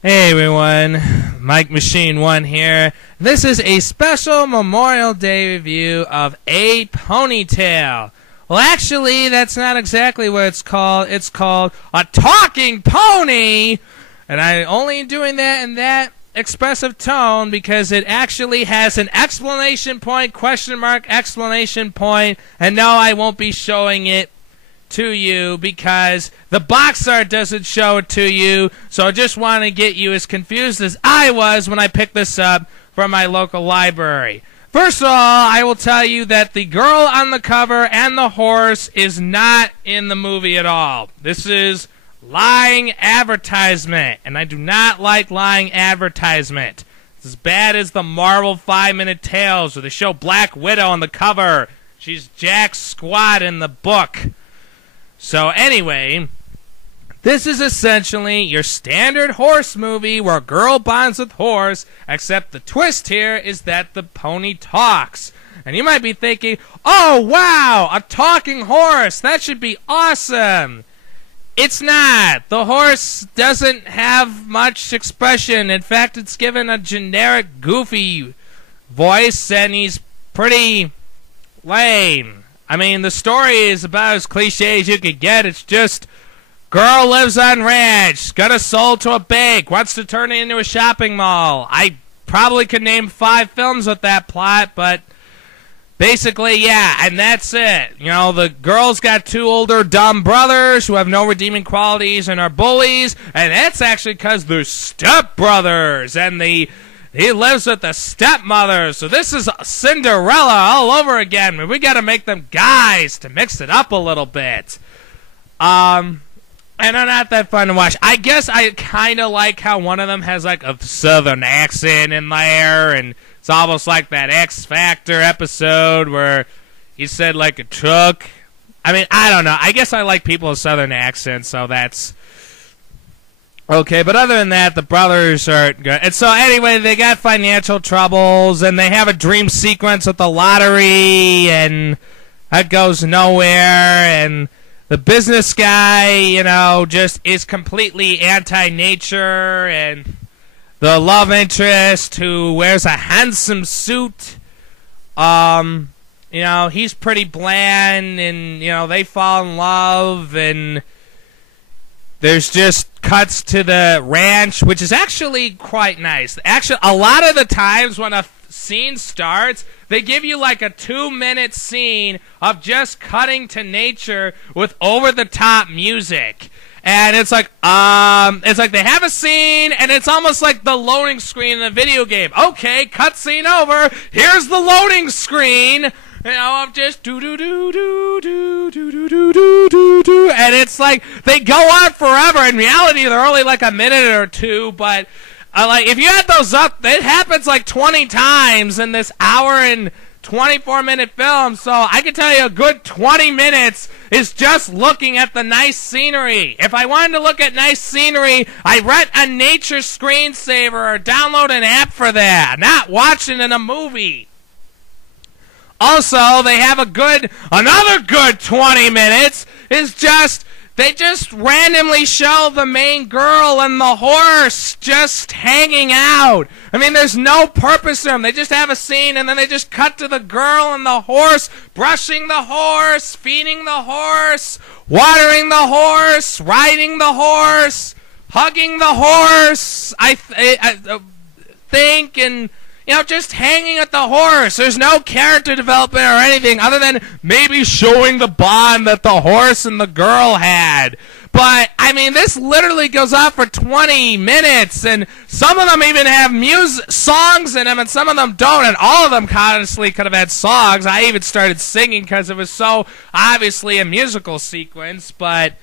Hey everyone, Mike Machine 1 here. This is a special Memorial Day review of A Ponytail. Well, actually, that's not exactly what it's called. It's called A Talking Pony! And I'm only doing that in that expressive tone because it actually has an exclamation point, question mark, exclamation point, and no, I won't be showing it to you because the box art doesn't show it to you, so I just want to get you as confused as I was when I picked this up from my local library. First of all, I will tell you that the girl on the cover and the horse is not in the movie at all. This is lying advertisement, and I do not like lying advertisement. It's as bad as the Marvel 5-minute tales where they show Black Widow on the cover. She's jack squat in the book. So anyway, this is essentially your standard horse movie where a girl bonds with horse, except the twist here is that the pony talks. And you might be thinking, oh wow, a talking horse, that should be awesome. It's not. The horse doesn't have much expression. In fact, it's given a generic goofy voice and he's pretty lame. I mean, the story is about as cliche as you could get. It's just, girl lives on ranch, got a soul to a bank, wants to turn it into a shopping mall. I probably could name 5 films with that plot, but basically, yeah, and that's it. You know, the girl's got 2 older dumb brothers who have no redeeming qualities and are bullies, and that's actually because they're stepbrothers, and he lives with the stepmother, so this is Cinderella all over again. We gotta make them guys to mix it up a little bit. And they're not that fun to watch. I guess I kind of like how one of them has like a southern accent in there, and it's almost like that X Factor episode where he said like a truck. I mean, I don't know. I guess I like people with southern accents, so that's okay, but other than that, the brothers aren't good. And so anyway, they got financial troubles, and they have a dream sequence with the lottery, and that goes nowhere, and the business guy, you know, just is completely anti-nature, and the love interest who wears a handsome suit, you know, he's pretty bland, and, you know, they fall in love, and there's just cuts to the ranch, which is actually quite nice. Actually, a lot of the times when a scene starts, they give you like a 2-minute scene of just cutting to nature with over-the-top music. And it's like they have a scene, and it's almost like the loading screen in a video game. Okay, cut scene over. Here's the loading screen. You know, I'm just do, and it's like they go on forever. In reality, they're only like a minute or 2, but like if you add those up, it happens like 20 times in this hour and 24-minute film. So I can tell you a good 20 minutes is just looking at the nice scenery. If I wanted to look at nice scenery, I rent a nature screensaver or download an app for that, not watching in a movie. Also, they have another good 20 minutes is just, they just randomly show the main girl and the horse just hanging out. I mean, there's no purpose to them. They just have a scene, and then they just cut to the girl and the horse, brushing the horse, feeding the horse, watering the horse, riding the horse, hugging the horse, I think, and you know, just hanging at the horse. There's no character development or anything other than maybe showing the bond that the horse and the girl had. But, I mean, this literally goes on for 20 minutes, and some of them even have songs in them, and some of them don't, and all of them honestly could have had songs. I even started singing because it was so obviously a musical sequence, but,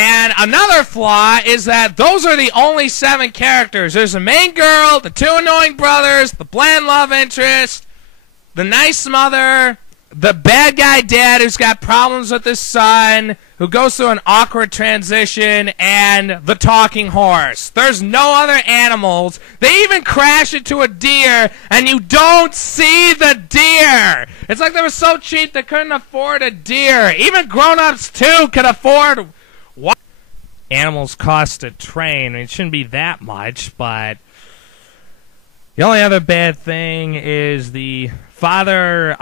and another flaw is that those are the only 7 characters. There's the main girl, the 2 annoying brothers, the bland love interest, the nice mother, the bad guy dad who's got problems with his son, who goes through an awkward transition, and the talking horse. There's no other animals. They even crash into a deer, and you don't see the deer. It's like they were so cheap they couldn't afford a deer. Even grown-ups, too, could afford animals cost to train. I mean, it shouldn't be that much, but the only other bad thing is the father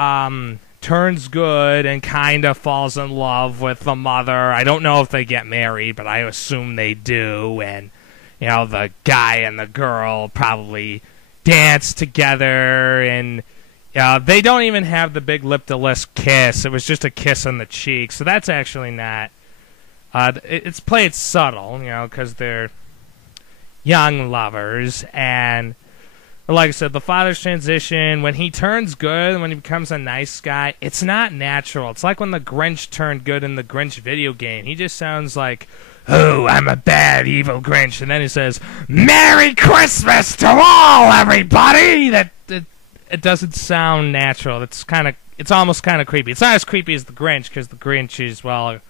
turns good and kind of falls in love with the mother. I don't know if they get married, but I assume they do. And, you know, the guy and the girl probably dance together, and they don't even have the big lip-to-lip kiss. It was just a kiss on the cheek, so that's actually not... it's played subtle, you know, because they're young lovers, and... like I said, the father's transition, when he turns good, when he becomes a nice guy, it's not natural. It's like when the Grinch turned good in the Grinch video game. He just sounds like, oh, I'm a bad, evil Grinch. And then he says, Merry Christmas to all, everybody! It doesn't sound natural. It's almost kind of creepy. It's not as creepy as the Grinch, because the Grinch is, well, a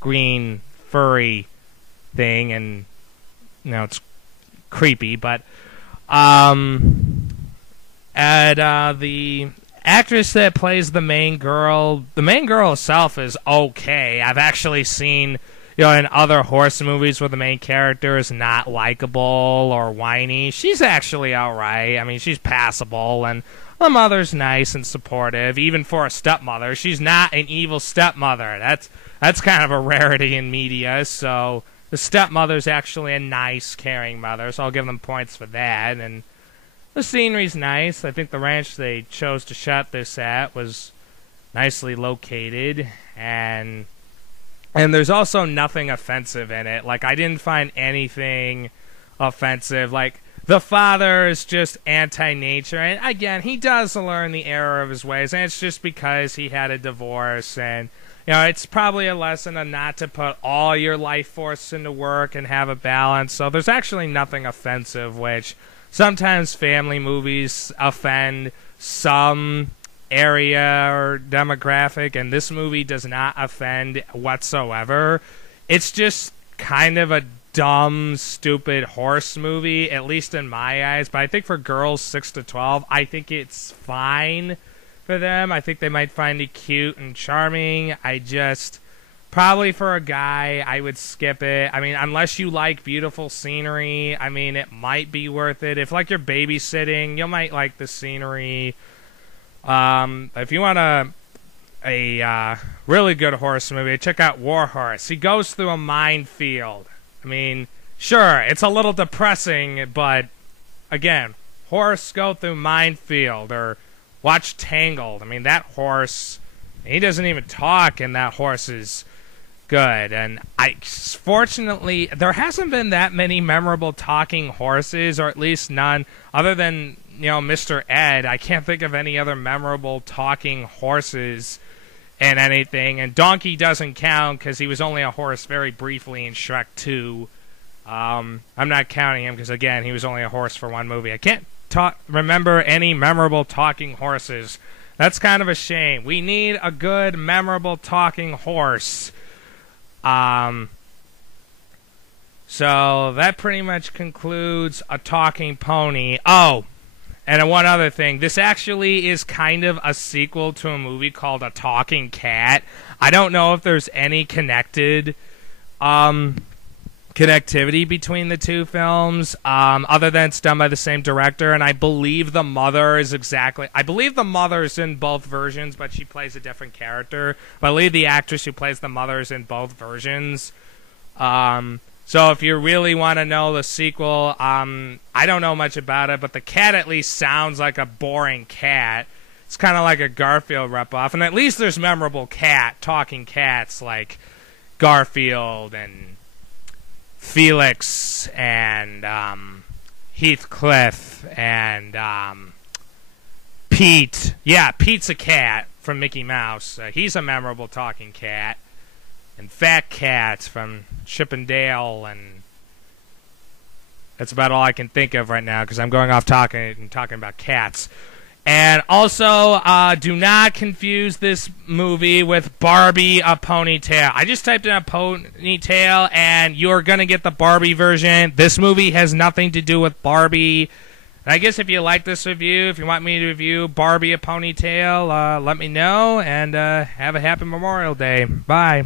green, furry thing, and, you know, it's creepy, but... the actress that plays the main girl herself is okay. I've actually seen, you know, in other horse movies where the main character is not likable or whiny. She's actually alright. I mean, she's passable, and the mother's nice and supportive, even for a stepmother. She's not an evil stepmother. That's kind of a rarity in media, so... the stepmother's actually a nice, caring mother, so I'll give them points for that. And the scenery's nice. I think the ranch they chose to shot this at was nicely located, and there's also nothing offensive in it. Like, I didn't find anything offensive. Like, the father is just anti-nature, and again, he does learn the error of his ways, and it's just because he had a divorce, and... you know, it's probably a lesson on not to put all your life force into work and have a balance. So there's actually nothing offensive, which sometimes family movies offend some area or demographic, and this movie does not offend whatsoever. It's just kind of a dumb, stupid horse movie, at least in my eyes. But I think for girls 6 to 12, I think it's fine for them. I think they might find it cute and charming. Probably for a guy, I would skip it. I mean, unless you like beautiful scenery, I mean, it might be worth it. If, like, you're babysitting, you might like the scenery. If you want a really good horse movie, check out War Horse. He goes through a minefield. I mean, sure, it's a little depressing, but, again, horse go through minefield, or... watch Tangled. I mean, that horse, he doesn't even talk, and that horse is good. And fortunately, there hasn't been that many memorable talking horses, or at least none, other than, you know, Mr. Ed. I can't think of any other memorable talking horses in anything. And Donkey doesn't count, because he was only a horse very briefly in Shrek 2. I'm not counting him, because, again, he was only a horse for one movie. I can't remember any memorable talking horses. That's kind of a shame. We need a good, memorable talking horse. So that pretty much concludes A Talking Pony. Oh, and one other thing. This actually is kind of a sequel to a movie called A Talking Cat. I don't know if there's any connectivity between the two films, other than it's done by the same director, and I believe the mother is in both versions, but she plays a different character. But I believe the actress who plays the mother is in both versions. So if you really want to know the sequel, I don't know much about it, but the cat at least sounds like a boring cat. It's kind of like a Garfield ripoff, and at least there's memorable talking cats like Garfield and Felix and Heathcliff and Pete. Yeah, Pete's a cat from Mickey Mouse. He's a memorable talking cat. And Fat Cat from Chip and Dale, and that's about all I can think of right now because I'm going off talking about cats. And also, do not confuse this movie with Barbie A Ponytail. I just typed in a ponytail, and you're going to get the Barbie version. This movie has nothing to do with Barbie. And I guess if you like this review, if you want me to review Barbie A Ponytail, let me know, and have a happy Memorial Day. Bye.